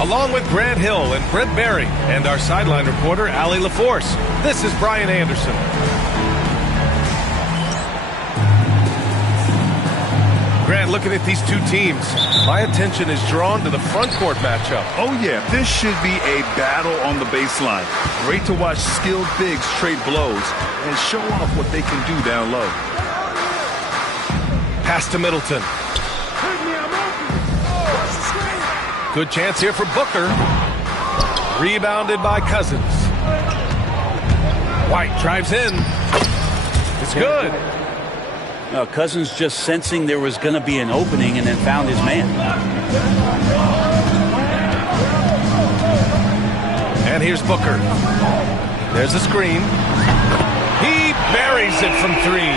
Along with Grant Hill and Brent Berry and our sideline reporter, Allie LaForce, this is Brian Anderson. Grant, looking at these two teams, my attention is drawn to the front court matchup. Oh, yeah, this should be a battle on the baseline. Great to watch skilled bigs trade blows and show off what they can do down low. Pass to Middleton. Good chance here for Booker. Rebounded by Cousins. White drives in. It's good. Cousins just sensing there was going to be an opening and then found his man. And here's Booker. There's a screen. He buries it from three.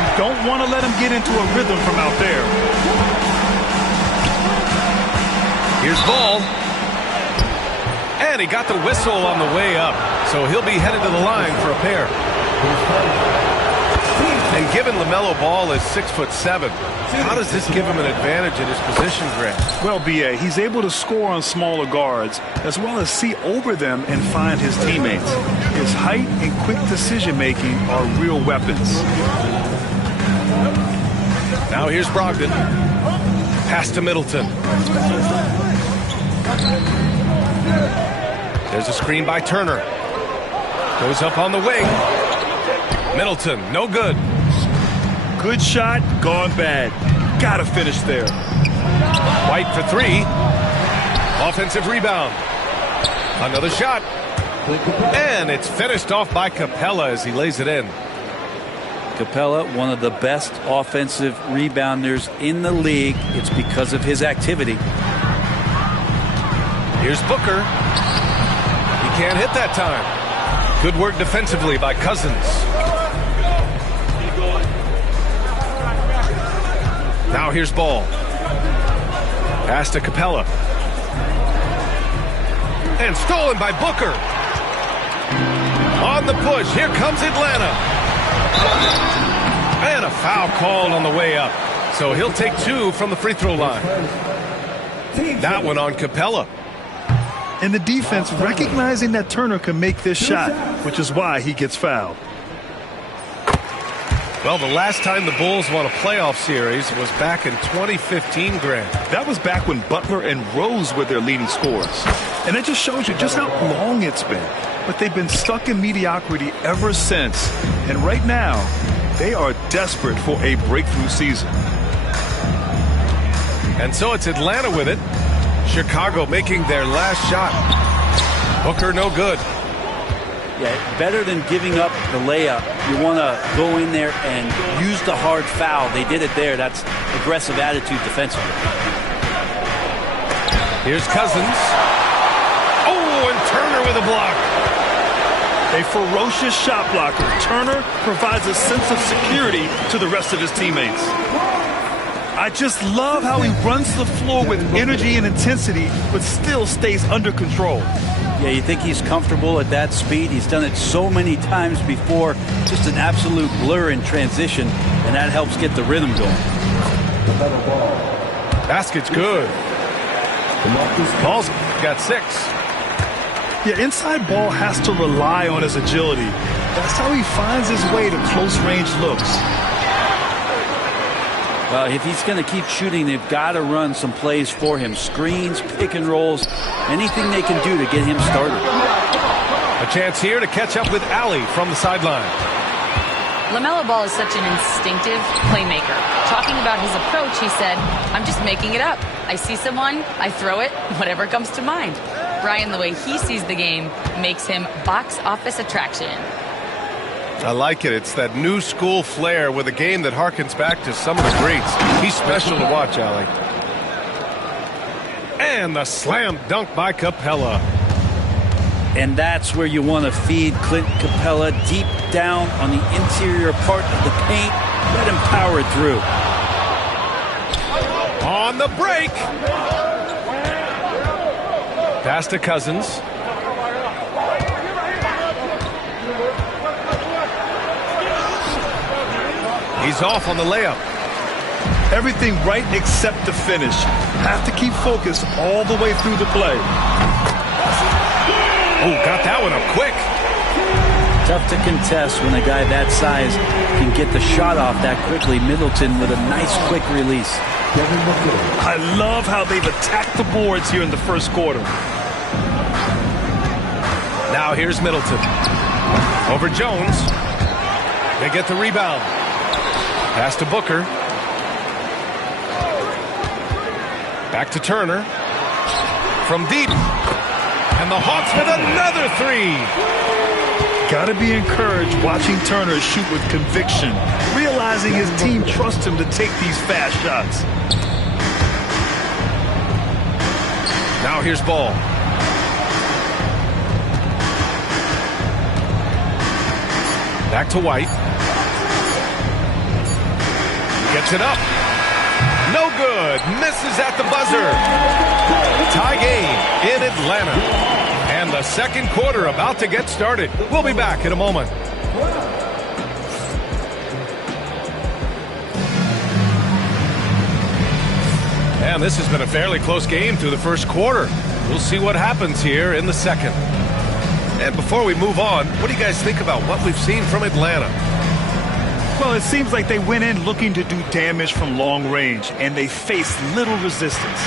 You don't want to let him get into a rhythm from out there. Here's Ball. And he got the whistle on the way up. So he'll be headed to the line for a pair. And given LaMelo Ball is 6'7", how does this give him an advantage in his position, Grant? Well, B.A., he's able to score on smaller guards as well as see over them and find his teammates. His height and quick decision-making are real weapons. Now here's Brogdon. Pass to Middleton. There's a screen by Turner. Goes up on the wing. Middleton, no good. Good shot, gone bad. Gotta finish there. White for three. Offensive rebound. Another shot. And it's finished off by Capella as he lays it in. Capella, one of the best offensive rebounders in the league. It's because of his activity. Here's Booker. He can't hit that time. Good work defensively by Cousins. Now here's Ball. Pass to Capella. And stolen by Booker. On the push. Here comes Atlanta. And a foul called on the way up. So he'll take two from the free throw line. That one on Capella. And the defense recognizing that Turner can make this shot, which is why he gets fouled. Well, the last time the Bulls won a playoff series was back in 2015, Grant. That was back when Butler and Rose were their leading scorers. And it just shows you just how long it's been. But they've been stuck in mediocrity ever since. And right now, they are desperate for a breakthrough season. And so it's Atlanta with it. Chicago making their last shot. Booker no good. Yeah, better than giving up the layup. You want to go in there and use the hard foul. They did it there. That's aggressive attitude defensively. Here's Cousins. Oh, and Turner with a block. A ferocious shot blocker. Turner provides a sense of security to the rest of his teammates. I just love how he runs the floor with energy and intensity, but still stays under control. Yeah, you think he's comfortable at that speed. He's done it so many times before. Just an absolute blur in transition, and that helps get the rhythm going. Basket's good. Ball's got 6. Yeah, inside Ball has to rely on his agility. That's how he finds his way to close-range looks. Well, if he's going to keep shooting, they've got to run some plays for him. Screens, pick and rolls, anything they can do to get him started. A chance here to catch up with Allie from the sideline. LaMelo Ball is such an instinctive playmaker. Talking about his approach, he said, I'm just making it up. I see someone, I throw it, whatever comes to mind. Brian, the way he sees the game makes him box office attraction. I like it. It's that new school flair with a game that harkens back to some of the greats. He's special to watch, Allie. And the slam dunk by Capella. And that's where you want to feed Clint Capella deep down on the interior part of the paint. Let him power it through. On the break. Pass to Cousins. He's off on the layup. Everything right except the finish. Have to keep focused all the way through the play. Oh, got that one up quick. Tough to contest when a guy that size can get the shot off that quickly. Middleton with a nice quick release. I love how they've attacked the boards here in the first quarter. Now here's Middleton. Over Jones. They get the rebound. Pass to Booker. Back to Turner. From deep. And the Hawks with another three. Got to be encouraged watching Turner shoot with conviction, realizing his team trusts him to take these fast shots. Now here's Ball. Back to White. Gets it up. No good. Misses at the buzzer. Tie game in Atlanta. And the second quarter about to get started. We'll be back in a moment. And this has been a fairly close game through the first quarter. We'll see what happens here in the second. And before we move on, what do you guys think about what we've seen from Atlanta? Well, it seems like they went in looking to do damage from long range, and they faced little resistance.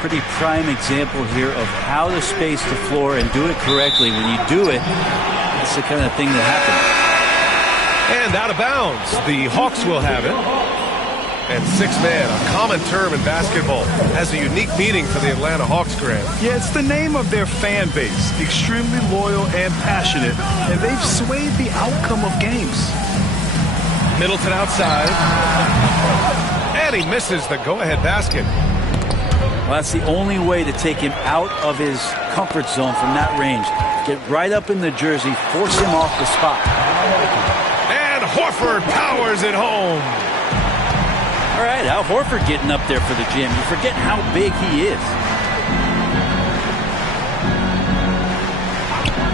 Pretty prime example here of how to space the floor and do it correctly. When you do it, it's the kind of thing that happens. And out of bounds. The Hawks will have it. And six-man, a common term in basketball, has a unique meaning for the Atlanta Hawks, Grant. Yeah, it's the name of their fan base. Extremely loyal and passionate, and they've swayed the outcome of games. Middleton outside. And he misses the go-ahead basket. Well, that's the only way to take him out of his comfort zone from that range. Get right up in the jersey, force him off the spot. And Horford powers it home. All right, Al Horford getting up there for the gym. You forget how big he is.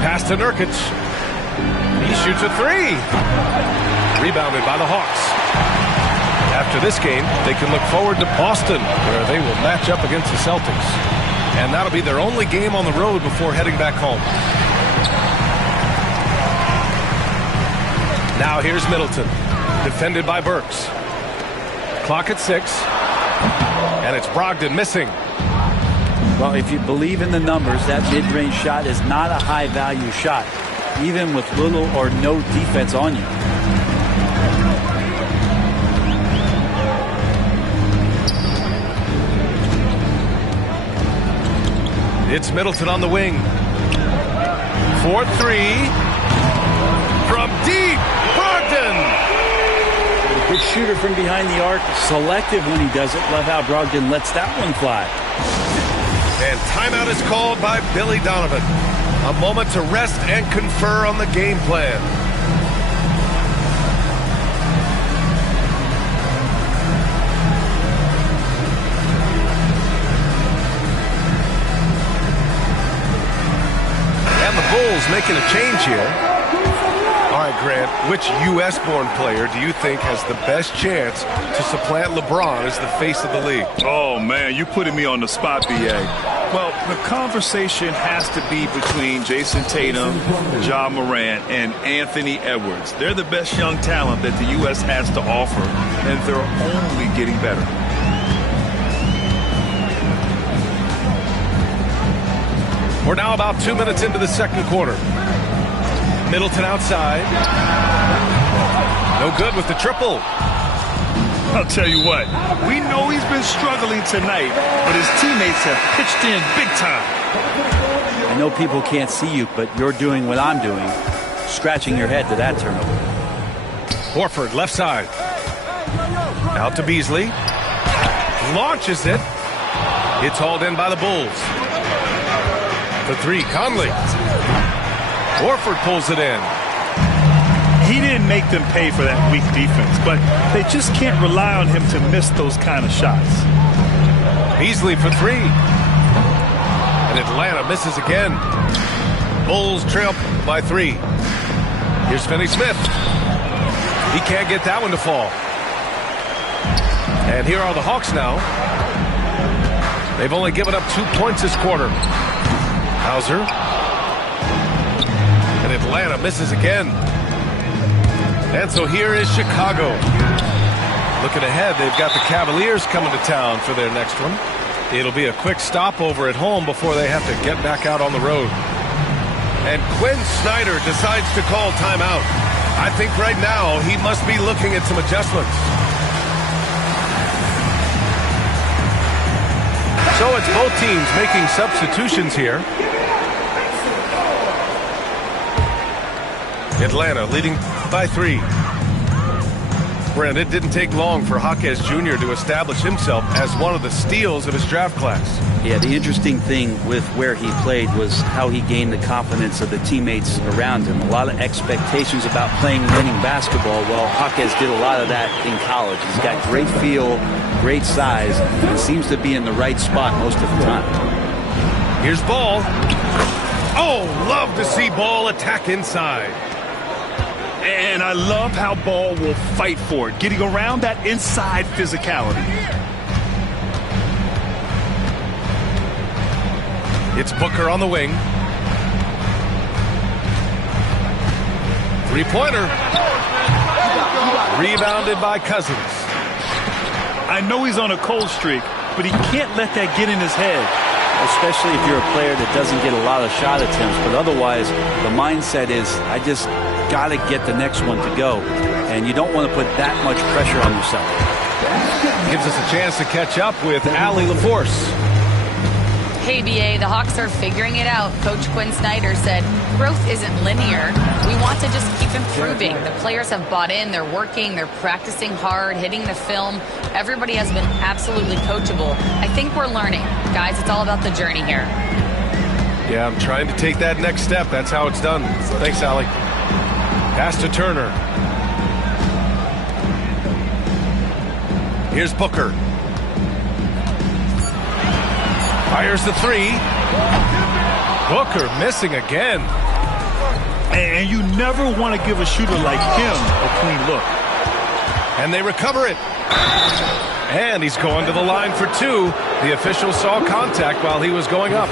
Pass to Nurkic. He shoots a three. Rebounded by the Hawks. After this game, they can look forward to Boston, where they will match up against the Celtics. And that'll be their only game on the road before heading back home. Now here's Middleton, defended by Burks. Clock at 6. And it's Brogdon missing. Well, if you believe in the numbers, that mid-range shot is not a high-value shot, even with little or no defense on you. It's Middleton on the wing. 4-3. From deep. Brogdon. A good shooter from behind the arc. Selective when he does it. Love how Brogdon lets that one fly. And timeout is called by Billy Donovan. A moment to rest and confer on the game plan. Bulls making a change here. All right, Grant, which U.S.-born player do you think has the best chance to supplant LeBron as the face of the league? Oh, man, you putting me on the spot, B.A. Well, the conversation has to be between Jason Tatum, Ja Morant, and Anthony Edwards. They're the best young talent that the U.S. has to offer, and they're only getting better. We're now about 2 minutes into the second quarter. Middleton outside. No good with the triple. I'll tell you what, we know he's been struggling tonight, but his teammates have pitched in big time. I know people can't see you, but you're doing what I'm doing, scratching your head to that turnover. Horford left side. Out to Beasley. Launches it. It's hauled in by the Bulls. The three, Conley. Horford pulls it in. He didn't make them pay for that weak defense, but they just can't rely on him to miss those kind of shots. Beasley for three. And Atlanta misses again. Bulls trail by 3. Here's Finney-Smith. He can't get that one to fall. And here are the Hawks now. They've only given up 2 points this quarter. Hauser. And Atlanta misses again. And so here is Chicago. Looking ahead, they've got the Cavaliers coming to town for their next one. It'll be a quick stopover at home before they have to get back out on the road. And Quinn Snyder decides to call timeout. I think right now he must be looking at some adjustments. So it's both teams making substitutions here. Atlanta leading by 3. Brent, it didn't take long for Jaquez Jr. to establish himself as one of the steals of his draft class. Yeah, the interesting thing with where he played was how he gained the confidence of the teammates around him. A lot of expectations about playing winning basketball. Well, Jaquez did a lot of that in college. He's got great feel, great size, and seems to be in the right spot most of the time. Here's Ball. Oh, love to see Ball attack inside. And I love how Ball will fight for it, getting around that inside physicality. It's Booker on the wing. Three-pointer. Rebounded by Cousins. I know he's on a cold streak, but he can't let that get in his head. Especially if you're a player that doesn't get a lot of shot attempts, but otherwise the mindset is, I just got to get the next one to go, and you don't want to put that much pressure on yourself. Gives us a chance to catch up with Allie LaForce. Hey, BA, the Hawks are figuring it out. Coach Quinn Snyder said, growth isn't linear. We want to just keep improving. The players have bought in. They're working. They're practicing hard, hitting the film. Everybody has been absolutely coachable. I think we're learning. Guys, it's all about the journey here. Yeah, I'm trying to take that next step. That's how it's done. Thanks, Allie. Pass to Turner. Here's Booker. Fires the 3. Booker missing again. And you never want to give a shooter like him a clean look. And they recover it. And he's going to the line for 2. The official saw contact while he was going up.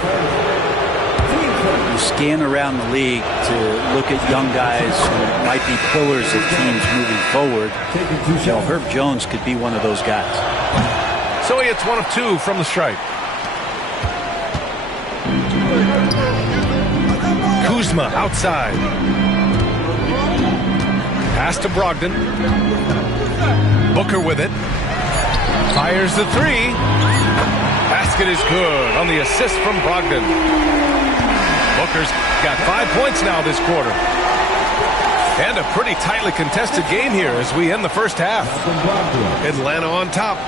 You scan around the league to look at young guys who might be pillars of teams moving forward. You know, Herb Jones could be one of those guys. So he hits 1 of 2 from the stripe. Kuzma outside. Pass to Brogdon. Booker with it. Fires the 3. Basket is good on the assist from Brogdon. Booker's got 5 points now this quarter. And a pretty tightly contested game here as we end the first half. Atlanta on top.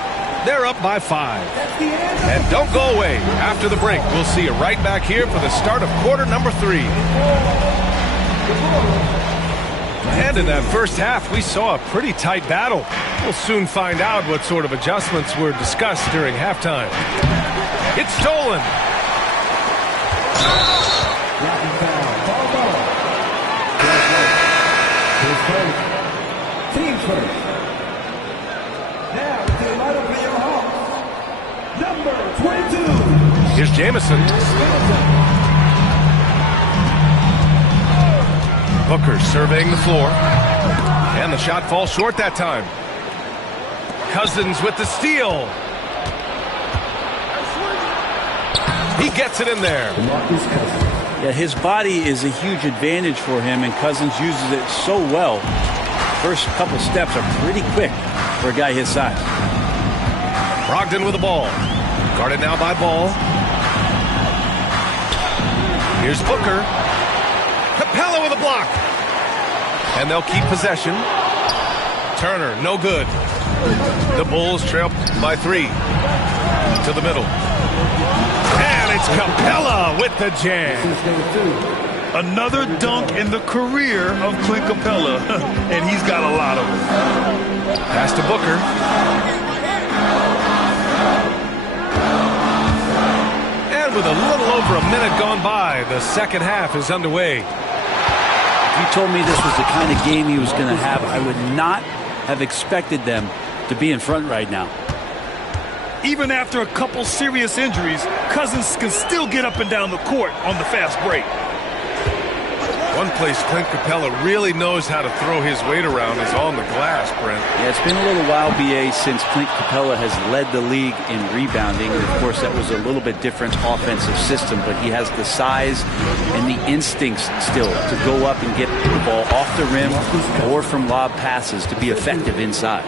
They're up by 5. And don't go away. After the break, we'll see you right back here for the start of quarter number 3. And in that first half, we saw a pretty tight battle. We'll soon find out what sort of adjustments were discussed during halftime. It's stolen. Team first. Now, to the lineup for your Hawks, number 22. Here's Jamison. Booker surveying the floor. And the shot falls short that time. Cousins with the steal. He gets it in there. Yeah, his body is a huge advantage for him, and Cousins uses it so well. First couple steps are pretty quick for a guy his size. Brogdon with the ball. Guarded now by Ball. Here's Booker. Capella with a block. And they'll keep possession. Turner, no good. The Bulls trail by 3. To the middle. And it's Capella with the jam. Another dunk in the career of Clint Capella, and he's got a lot of them. Pass to Booker. And with a little over a minute gone by, the second half is underway. If you told me this was the kind of game he was going to have, I would not have expected them to be in front right now. Even after a couple serious injuries, Cousins can still get up and down the court on the fast break. One place Clint Capella really knows how to throw his weight around is on the glass, Brent. Yeah, it's been a little while, BA, since Clint Capella has led the league in rebounding. And of course, that was a little bit different offensive system, but he has the size and the instincts still to go up and get the ball off the rim or from lob passes to be effective inside.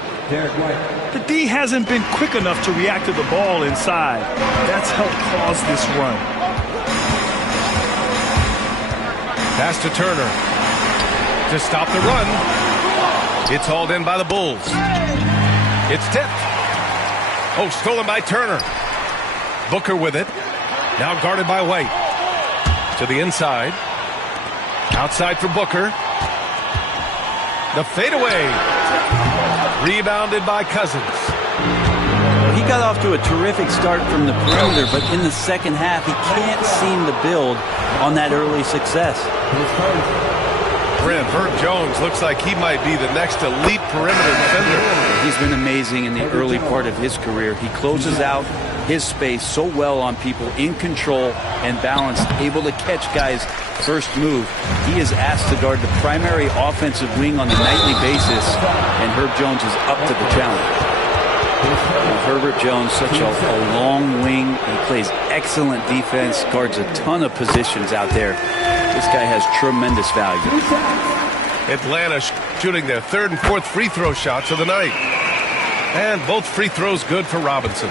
The D hasn't been quick enough to react to the ball inside. That's helped cause this run. Pass to Turner to stop the run. It's hauled in by the Bulls. It's tipped. Oh, stolen by Turner. Booker with it. Now guarded by White. To the inside. Outside for Booker. The fadeaway. Rebounded by Cousins. He got off to a terrific start from the perimeter, but in the second half, he can't seem to build on that early success. Brent, Herb Jones looks like he might be the next elite perimeter defender. He's been amazing in the early part of his career. He closes out his space so well on people, in control and balanced, able to catch guys' first move. He is asked to guard the primary offensive wing on a nightly basis, and Herb Jones is up to the challenge. Herbert Jones, such a long wing. He plays excellent defense, guards a ton of positions out there. This guy has tremendous value. Atlanta shooting their third and fourth free throw shots of the night. And both free throws good for Robinson.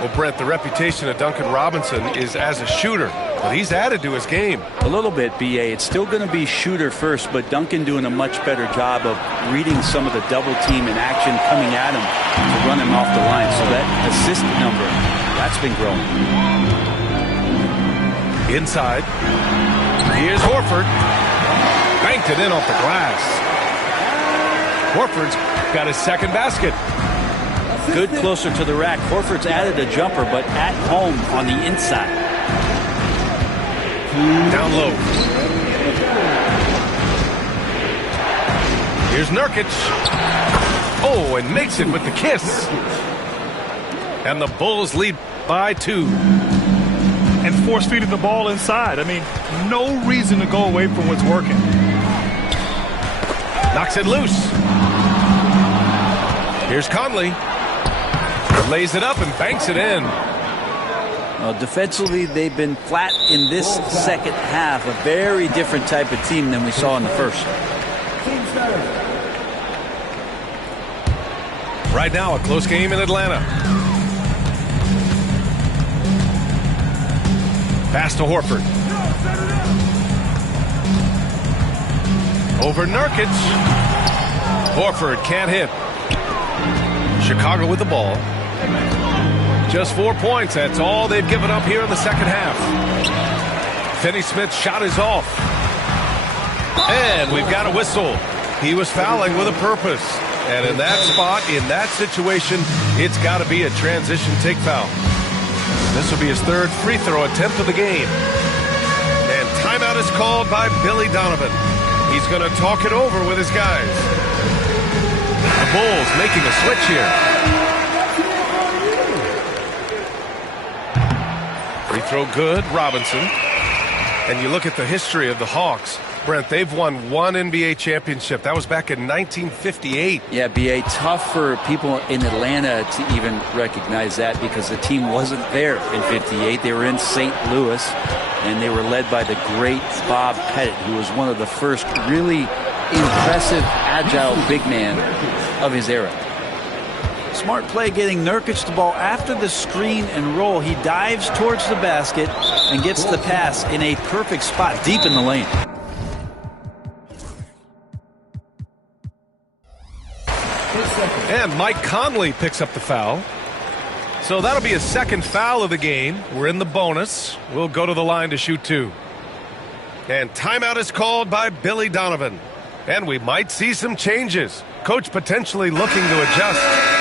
Well, Brent, the reputation of Duncan Robinson is as a shooter, but he's added to his game. A little bit, BA. It's still going to be shooter first, but Duncan doing a much better job of reading some of the double team in action coming at him to run him off the line. So that assist number, that's been growing. Inside. Here's Horford. Banked it in off the glass. Horford's got his second basket. Good closer to the rack. Horford's added a jumper, but at home on the inside. Down low. Here's Nurkic. Oh, and makes it with the kiss. And the Bulls lead by 2. And force-feeding the ball inside. I mean, no reason to go away from what's working. Knocks it loose. Here's Conley. Lays it up and banks it in. Well, defensively, they've been flat in this second half. A very different type of team than we saw in the first. Right now, a close game in Atlanta. Pass to Horford. Over Nurkic. Horford can't hit. Chicago with the ball. Just 4 points. That's all they've given up here in the second half. Finney-Smith's shot is off. And we've got a whistle. He was fouling with a purpose. And in that spot, in that situation, it's got to be a transition take foul. This will be his third free throw attempt of the game. And timeout is called by Billy Donovan. He's going to talk it over with his guys. The Bulls making a switch here. Free throw good, Robinson. And you look at the history of the Hawks. Brent, they've won one NBA championship. That was back in 1958. Yeah, BA, tough for people in Atlanta to even recognize that because the team wasn't there in 58. They were in St. Louis, and they were led by the great Bob Pettit, who was one of the first really impressive, agile big man of his era. Smart play getting Nurkic the ball after the screen and roll. He dives towards the basket and gets the pass in a perfect spot deep in the lane. And Mike Conley picks up the foul. So that'll be his second foul of the game. We're in the bonus. We'll go to the line to shoot 2. And timeout is called by Billy Donovan. And we might see some changes. Coach potentially looking to adjust.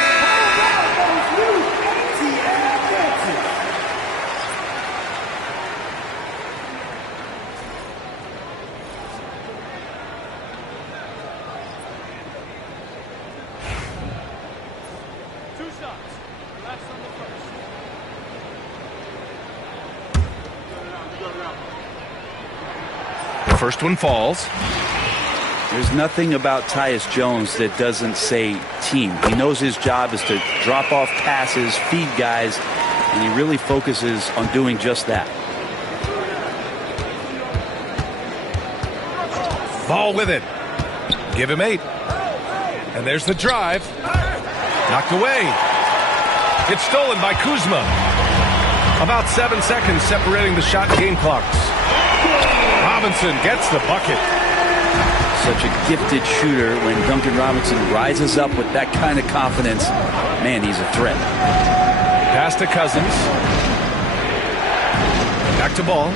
First one falls. There's nothing about Tyus Jones that doesn't say team. He knows his job is to drop off passes, feed guys, and he really focuses on doing just that. Ball with it. Give him 8. And there's the drive. Knocked away. It's stolen by Kuzma. About 7 seconds separating the shot game clocks. Robinson gets the bucket. Such a gifted shooter. When Duncan Robinson rises up with that kind of confidence, man, he's a threat. Pass to Cousins. Back to Ball.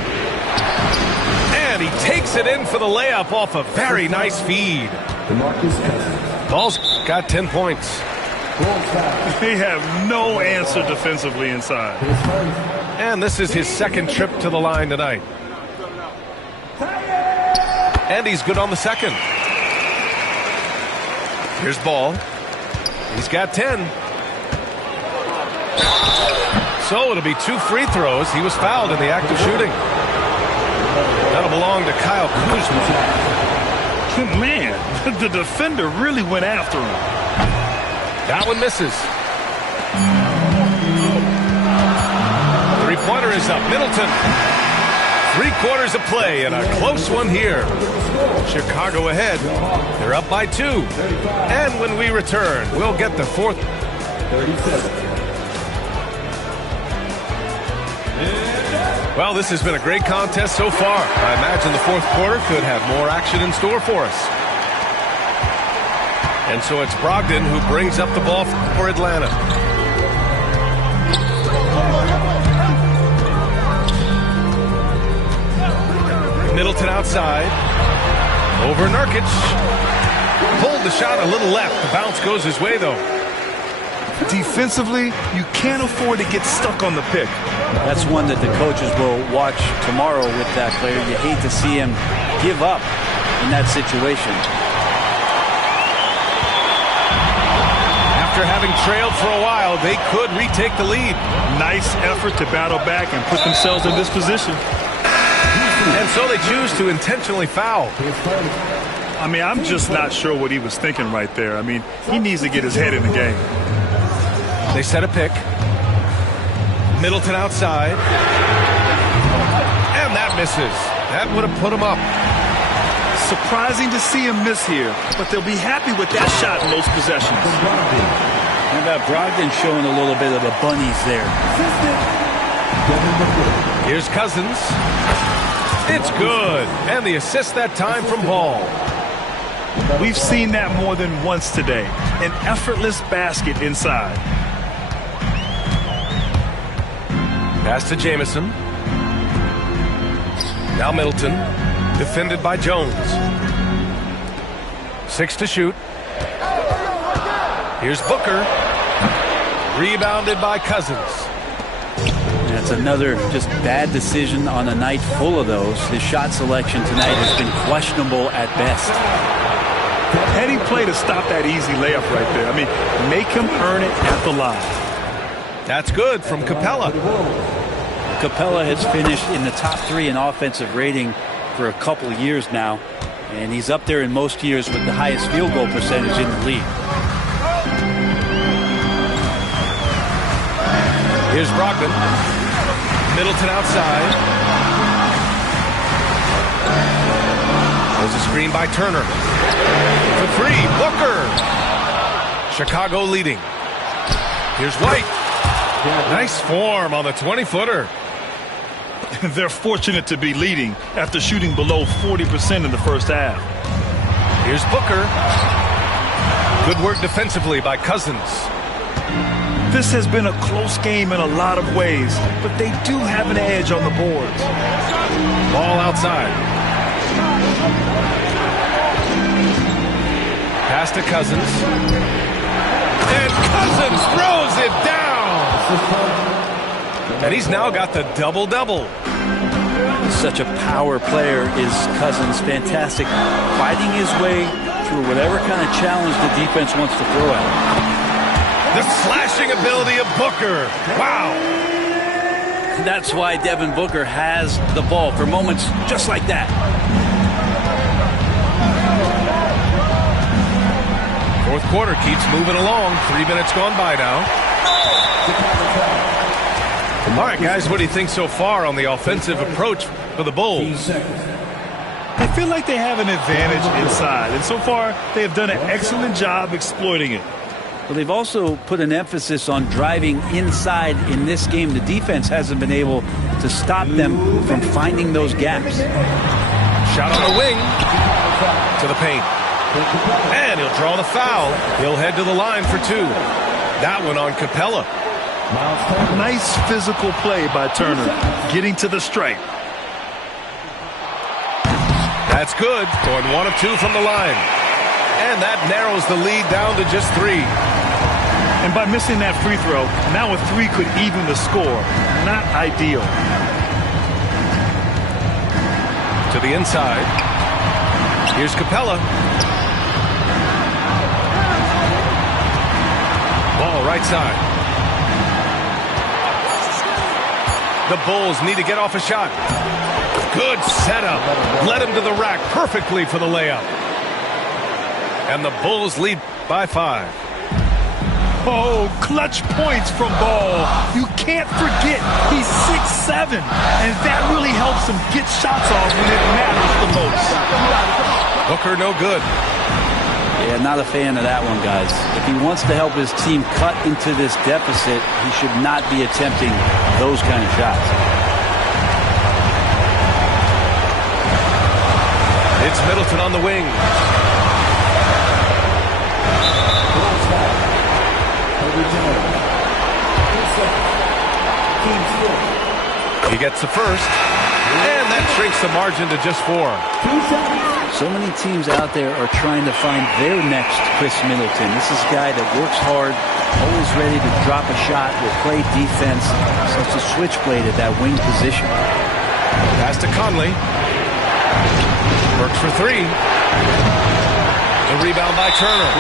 And he takes it in for the layup off a very nice feed. Ball's got 10 points. They have no answer defensively inside. And this is his second trip to the line tonight. And he's good on the second. Here's Ball. He's got 10. So it'll be 2 free throws. He was fouled in the act of shooting. That'll belong to Kyle Kuzma. Man, the defender really went after him. That one misses. 3-pointer is up. Middleton. 3 quarters of play and a close one here. Chicago ahead. They're up by 2. And when we return, we'll get the fourth. 37. Well, this has been a great contest so far. I imagine the fourth quarter could have more action in store for us. And so it's Brogdon who brings up the ball for Atlanta. Middleton outside. Over Nurkic. Pulled the shot a little left. The bounce goes his way, though. Defensively, you can't afford to get stuck on the pick. That's one that the coaches will watch tomorrow with that player. You hate to see him give up in that situation. After having trailed for a while, they could retake the lead. Nice effort to battle back and put themselves in this position. And so they choose to intentionally foul. I mean, I'm just not sure what he was thinking right there. I mean, he needs to get his head in the game. They set a pick. Middleton outside. And that misses. That would have put him up. Surprising to see him miss here, but they'll be happy with that shot in most possessions. How about Brogdon showing a little bit of the bunnies there? Here's Cousins. It's good. And the assist that time from Ball. We've seen that more than once today. An effortless basket inside. Pass to Jamison. Now Middleton. Defended by Jones. 6 to shoot. Here's Booker. Rebounded by Cousins. That's another just bad decision on a night full of those. His shot selection tonight has been questionable at best. Heady play to stop that easy layup right there. I mean, make him earn it at the line. That's good from Capella. Capella has finished in the top 3 in offensive rating for a couple of years now, and he's up there in most years with the highest field goal percentage in the league. Here's Brogdon. Middleton outside. There's a screen by Turner. For 3, Booker. Chicago leading. Here's White. Nice form on the 20-footer. They're fortunate to be leading after shooting below 40% in the first half. Here's Booker. Good work defensively by Cousins. This has been a close game in a lot of ways, but they do have an edge on the boards. Ball outside. Pass to Cousins. And Cousins throws it down. And he's now got the double-double. Such a power player is Cousins. Fantastic. Fighting his way through whatever kind of challenge the defense wants to throw at him. The slashing ability of Booker. Wow. That's why Devin Booker has the ball for moments just like that. Fourth quarter keeps moving along. 3 minutes gone by now. All right, guys, what do you think so far on the offensive approach for the Bulls? I feel like they have an advantage inside, and so far they have done an excellent job exploiting it. Well, they've also put an emphasis on driving inside in this game. The defense hasn't been able to stop them from finding those gaps. Shot on the wing to the paint. And he'll draw the foul. He'll head to the line for two. That one on Capella. Nice physical play by Turner, getting to the stripe. That's good. Going 1 of 2 from the line. And that narrows the lead down to just 3. And by missing that free throw, now a 3 could even the score. Not ideal. To the inside. Here's Capella. Ball right side. The Bulls need to get off a shot. Good setup. Led him to the rack perfectly for the layup. And the Bulls lead by 5. Oh, clutch points from Ball. You can't forget he's 6'7", and that really helps him get shots off when it matters the most. Booker no good. Yeah, not a fan of that one, guys. If he wants to help his team cut into this deficit, he should not be attempting those kind of shots. It's Middleton on the wing. He gets the first, and that shrinks the margin to just 4. So many teams out there are trying to find their next Chris Middleton. This is a guy that works hard, always ready to drop a shot, will play defense, such a switchblade at that wing position. Pass to Conley. Works for 3. The rebound by Turner.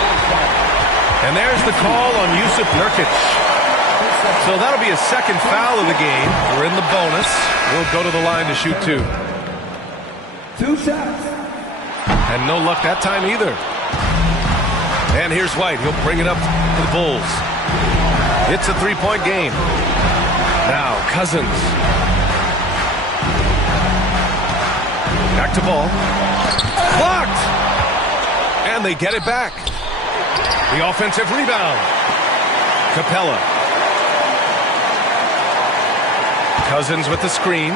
And there's the call on Yusuf Nurkic. So that'll be a second foul of the game. We're in the bonus. We'll go to the line to shoot 2. 2 shots. And no luck that time either. And here's White. He'll bring it up to the Bulls. It's a 3-point game. Now Cousins. Back to ball. Blocked! And they get it back. The offensive rebound. Capella. Cousins with the screen.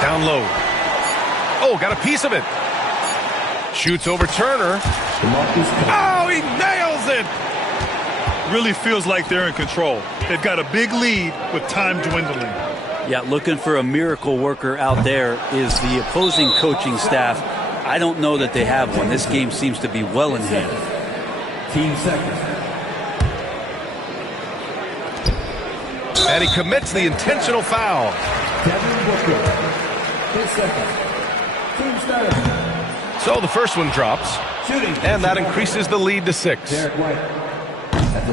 Down low. Oh, got a piece of it. Shoots over Turner. Oh, he nails it! Really feels like they're in control. They've got a big lead with time dwindling. Yeah, looking for a miracle worker out there is the opposing coaching staff. I don't know that they have one. This game seems to be well in hand. Team seconds. And he commits the intentional foul. Devin Booker. 10 seconds. Team starter. So the first one drops. Shooting. And that increases the lead to 6. Derek White.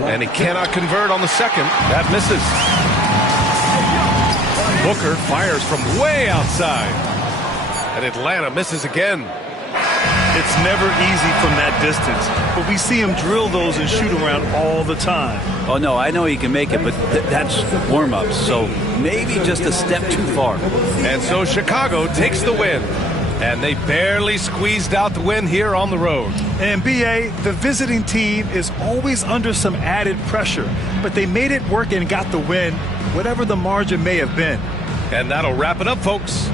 And he cannot convert on the second. That misses. Booker fires from way outside. And Atlanta misses again. It's never easy from that distance, but we see him drill those and shoot around all the time. Oh, no, I know he can make it, but that's warm-ups, so maybe just a step too far. And so Chicago takes the win. And they barely squeezed out the win here on the road. And BA, the visiting team is always under some added pressure, but they made it work and got the win, whatever the margin may have been. And that'll wrap it up, folks.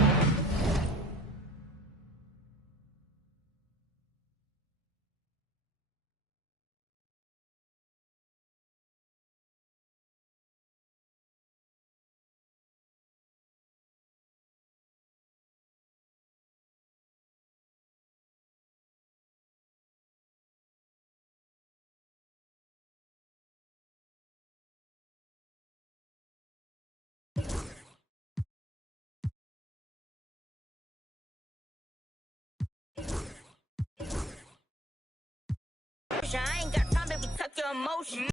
I ain't got time, baby, tuck your emotion.